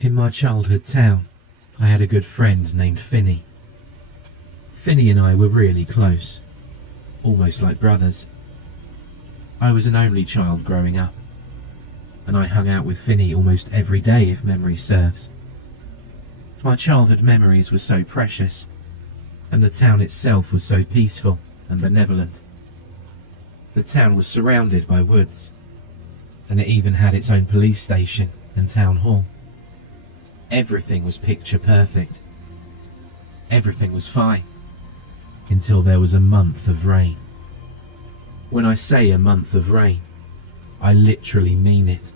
In my childhood town, I had a good friend named Finney. Finney and I were really close, almost like brothers. I was an only child growing up, and I hung out with Finney almost every day if memory serves. My childhood memories were so precious, and the town itself was so peaceful and benevolent. The town was surrounded by woods, and it even had its own police station and town hall. Everything was picture perfect. Everything was fine, until there was a month of rain. When I say a month of rain, I literally mean it.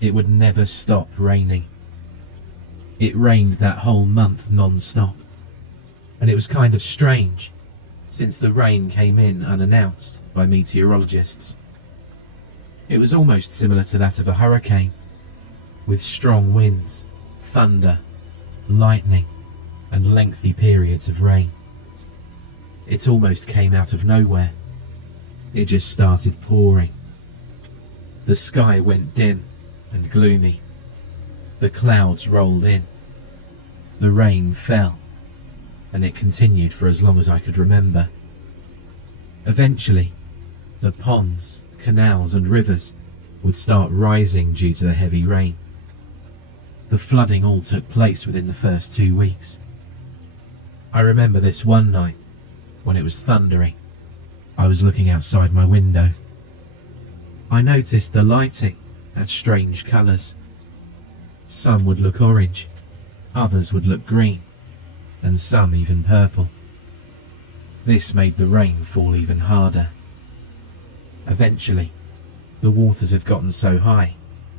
It would never stop raining. It rained that whole month non-stop, and it was kind of strange, since the rain came in unannounced by meteorologists. It was almost similar to that of a hurricane, with strong winds, thunder, lightning, and lengthy periods of rain. It almost came out of nowhere. It just started pouring. The sky went dim and gloomy. The clouds rolled in. The rain fell, and it continued for as long as I could remember. Eventually, the ponds, canals, and rivers would start rising due to the heavy rain. The flooding all took place within the first 2 weeks. I remember this one night, when it was thundering. I was looking outside my window. I noticed the lighting had strange colours. Some would look orange, others would look green, and some even purple. This made the rain fall even harder. Eventually, the waters had gotten so high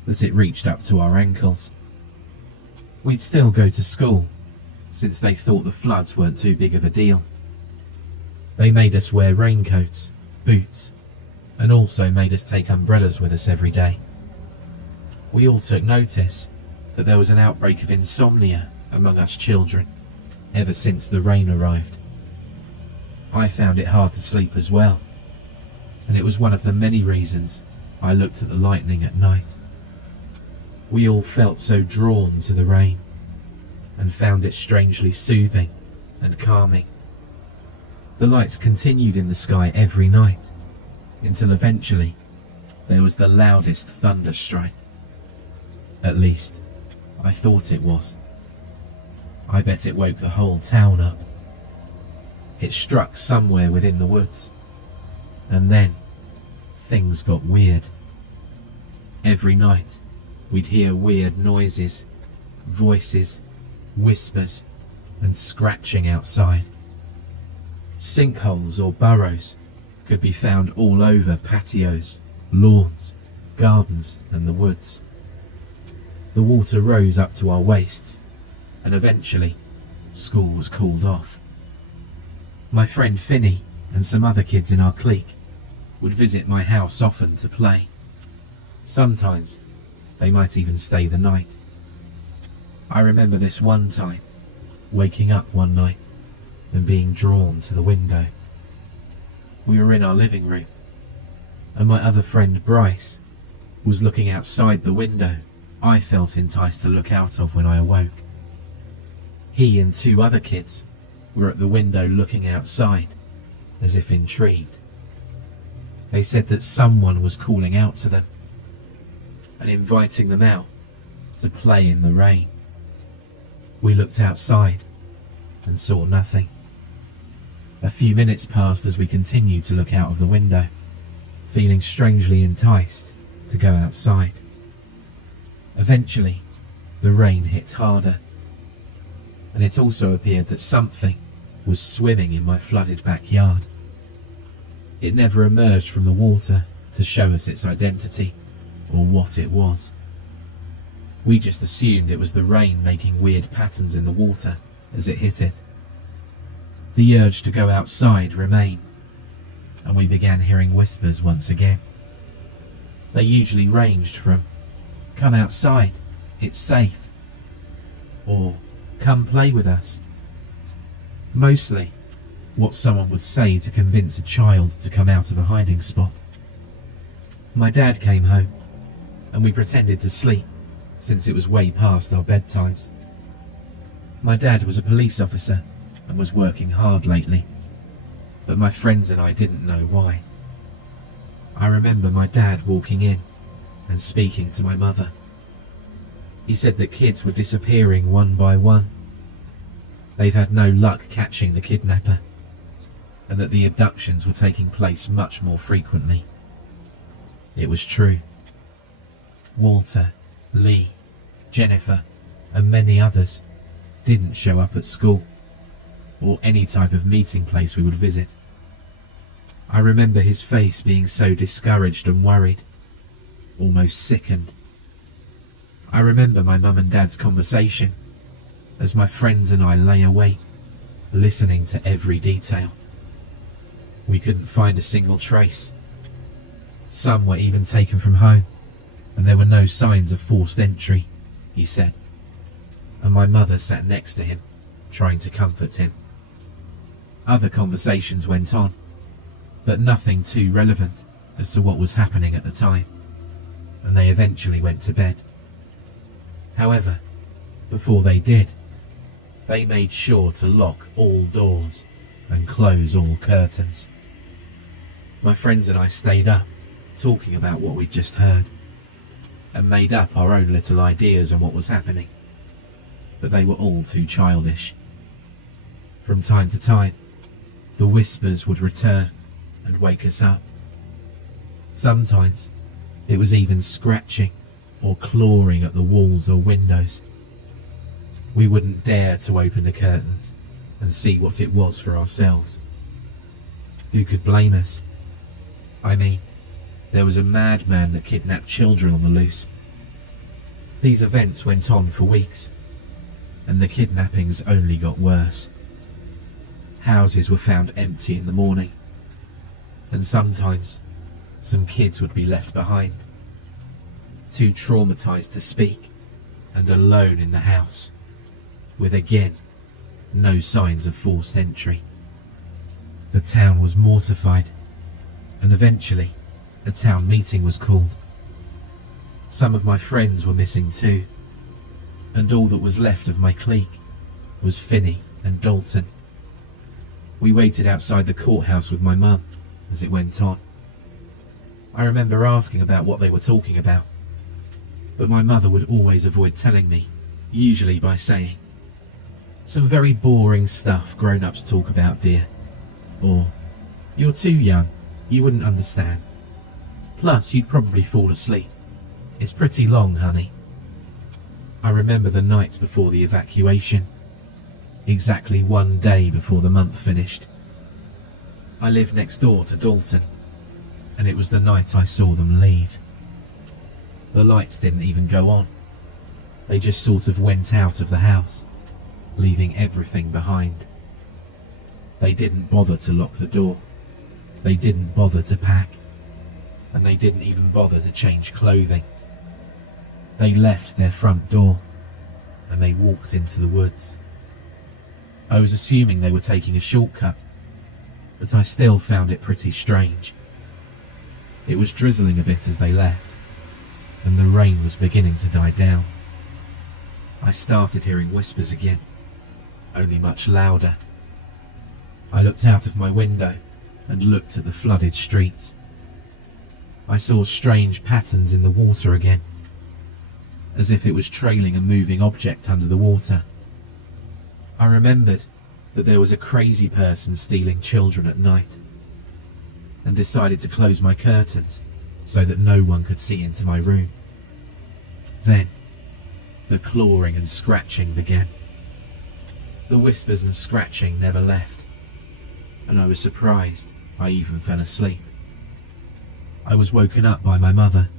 that it reached up to our ankles. We'd still go to school, since they thought the floods weren't too big of a deal. They made us wear raincoats, boots, and also made us take umbrellas with us every day. We all took notice that there was an outbreak of insomnia among us children ever since the rain arrived. I found it hard to sleep as well, and it was one of the many reasons I looked at the lightning at night. We all felt so drawn to the rain and found it strangely soothing and calming. The lights continued in the sky every night until eventually there was the loudest thunder strike. At least, I thought it was. I bet it woke the whole town up. It struck somewhere within the woods, and then things got weird. Every night, we'd hear weird noises, voices, whispers, and scratching outside. Sinkholes or burrows could be found all over patios, lawns, gardens, and the woods. The water rose up to our waists, and eventually, school was called off. My friend Finney and some other kids in our clique would visit my house often to play. Sometimes, they might even stay the night. I remember this one time, waking up one night and being drawn to the window. We were in our living room, and my other friend Bryce was looking outside the window I felt enticed to look out of when I awoke. He and 2 other kids were at the window looking outside, as if intrigued. They said that someone was calling out to them and inviting them out to play in the rain. We looked outside and saw nothing. A few minutes passed as we continued to look out of the window, feeling strangely enticed to go outside. Eventually, the rain hit harder, and it also appeared that something was swimming in my flooded backyard. It never emerged from the water to show us its identity or what it was. We just assumed it was the rain making weird patterns in the water as it hit it. The urge to go outside remained, and we began hearing whispers once again. They usually ranged from, "Come outside, it's safe," or "Come play with us." Mostly, what someone would say to convince a child to come out of a hiding spot. My dad came home, and we pretended to sleep since it was way past our bedtimes. My dad was a police officer and was working hard lately, but my friends and I didn't know why. I remember my dad walking in and speaking to my mother. He said that kids were disappearing one by one. They've had no luck catching the kidnapper, and that the abductions were taking place much more frequently. It was true. Walter, Lee, Jennifer, and many others didn't show up at school or any type of meeting place we would visit. I remember his face being so discouraged and worried, almost sickened. I remember my mum and dad's conversation as my friends and I lay awake, listening to every detail. We couldn't find a single trace. Some were even taken from home, and there were no signs of forced entry, he said. And my mother sat next to him, trying to comfort him. Other conversations went on, but nothing too relevant as to what was happening at the time, and they eventually went to bed. However, before they did, they made sure to lock all doors and close all curtains. My friends and I stayed up, talking about what we'd just heard, and made up our own little ideas on what was happening, but they were all too childish. From time to time, the whispers would return and wake us up. Sometimes it was even scratching or clawing at the walls or windows. We wouldn't dare to open the curtains and see what it was for ourselves. Who could blame us? I mean, there was a madman that kidnapped children on the loose. These events went on for weeks, and the kidnappings only got worse. Houses were found empty in the morning, and sometimes some kids would be left behind, too traumatized to speak and alone in the house, with again no signs of forced entry. The town was mortified, and eventually a town meeting was called. Some of my friends were missing too, and all that was left of my clique was Finney and Dalton. We waited outside the courthouse with my mum as it went on. I remember asking about what they were talking about, but my mother would always avoid telling me, usually by saying, "Some very boring stuff grown-ups talk about, dear," or "You're too young, you wouldn't understand. Plus, you'd probably fall asleep. It's pretty long, honey." I remember the night before the evacuation, exactly one day before the month finished. I lived next door to Dalton, and it was the night I saw them leave. The lights didn't even go on. They just sort of went out of the house, leaving everything behind. They didn't bother to lock the door. They didn't bother to pack, and they didn't even bother to change clothing. They left their front door, and they walked into the woods. I was assuming they were taking a shortcut, but I still found it pretty strange. It was drizzling a bit as they left, and the rain was beginning to die down. I started hearing whispers again, only much louder. I looked out of my window and looked at the flooded streets. I saw strange patterns in the water again, as if it was trailing a moving object under the water. I remembered that there was a crazy person stealing children at night, and decided to close my curtains so that no one could see into my room. Then, the clawing and scratching began. The whispers and scratching never left, and I was surprised I even fell asleep. I was woken up by my mother,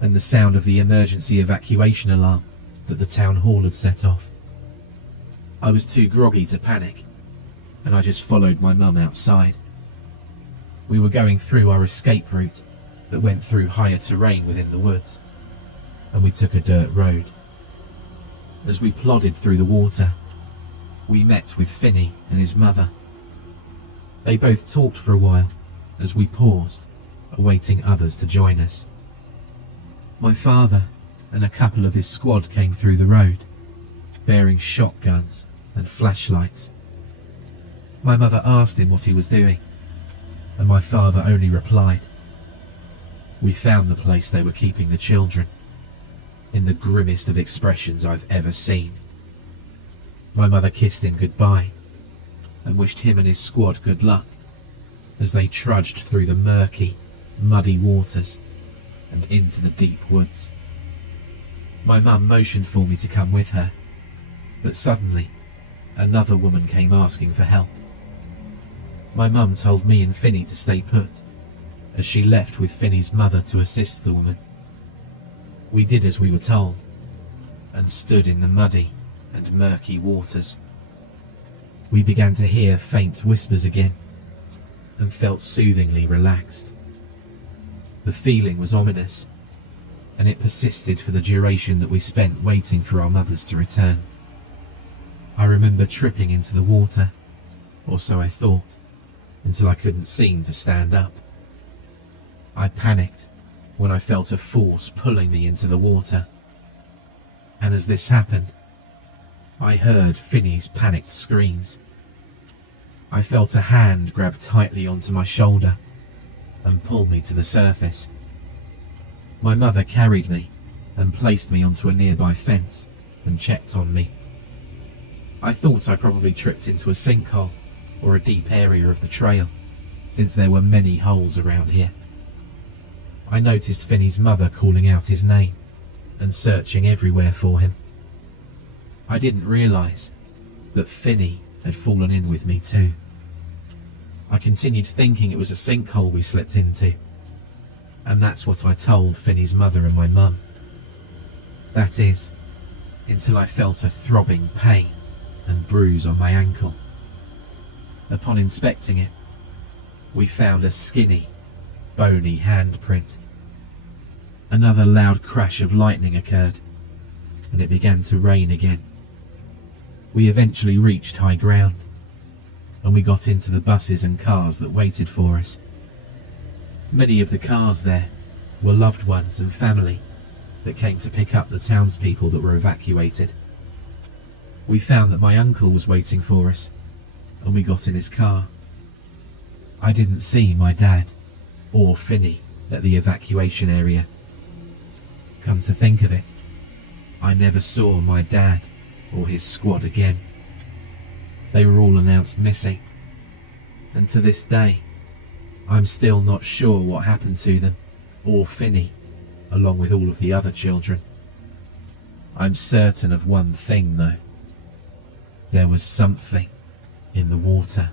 and the sound of the emergency evacuation alarm that the town hall had set off. I was too groggy to panic, and I just followed my mum outside. We were going through our escape route that went through higher terrain within the woods, and we took a dirt road. As we plodded through the water, we met with Finney and his mother. They both talked for a while as we paused, awaiting others to join us. My father and a couple of his squad came through the road, bearing shotguns and flashlights. My mother asked him what he was doing, and my father only replied, "We found the place they were keeping the children," in the grimmest of expressions I've ever seen. My mother kissed him goodbye and wished him and his squad good luck as they trudged through the murky, muddy waters and into the deep woods. My mum motioned for me to come with her, but suddenly another woman came asking for help. My mum told me and Finney to stay put, as she left with Finney's mother to assist the woman. We did as we were told, and stood in the muddy and murky waters. We began to hear faint whispers again, and felt soothingly relaxed. The feeling was ominous, and it persisted for the duration that we spent waiting for our mothers to return. I remember tripping into the water, or so I thought, until I couldn't seem to stand up. I panicked when I felt a force pulling me into the water, and as this happened, I heard Finney's panicked screams. I felt a hand grab tightly onto my shoulder and pull me to the surface. My mother carried me and placed me onto a nearby fence and checked on me. I thought I probably tripped into a sinkhole or a deep area of the trail, since there were many holes around here. I noticed Finney's mother calling out his name and searching everywhere for him. I didn't realise that Finney had fallen in with me too. I continued thinking it was a sinkhole we slipped into, and that's what I told Finney's mother and my mum. That is, until I felt a throbbing pain and bruise on my ankle. Upon inspecting it, we found a skinny, bony handprint. Another loud crash of lightning occurred, and it began to rain again. We eventually reached high ground, and we got into the buses and cars that waited for us. Many of the cars there were loved ones and family that came to pick up the townspeople that were evacuated. We found that my uncle was waiting for us, and we got in his car. I didn't see my dad or Finney at the evacuation area. Come to think of it, I never saw my dad or his squad again. They were all announced missing, and to this day, I'm still not sure what happened to them or Finney, along with all of the other children. I'm certain of one thing though. There was something in the water.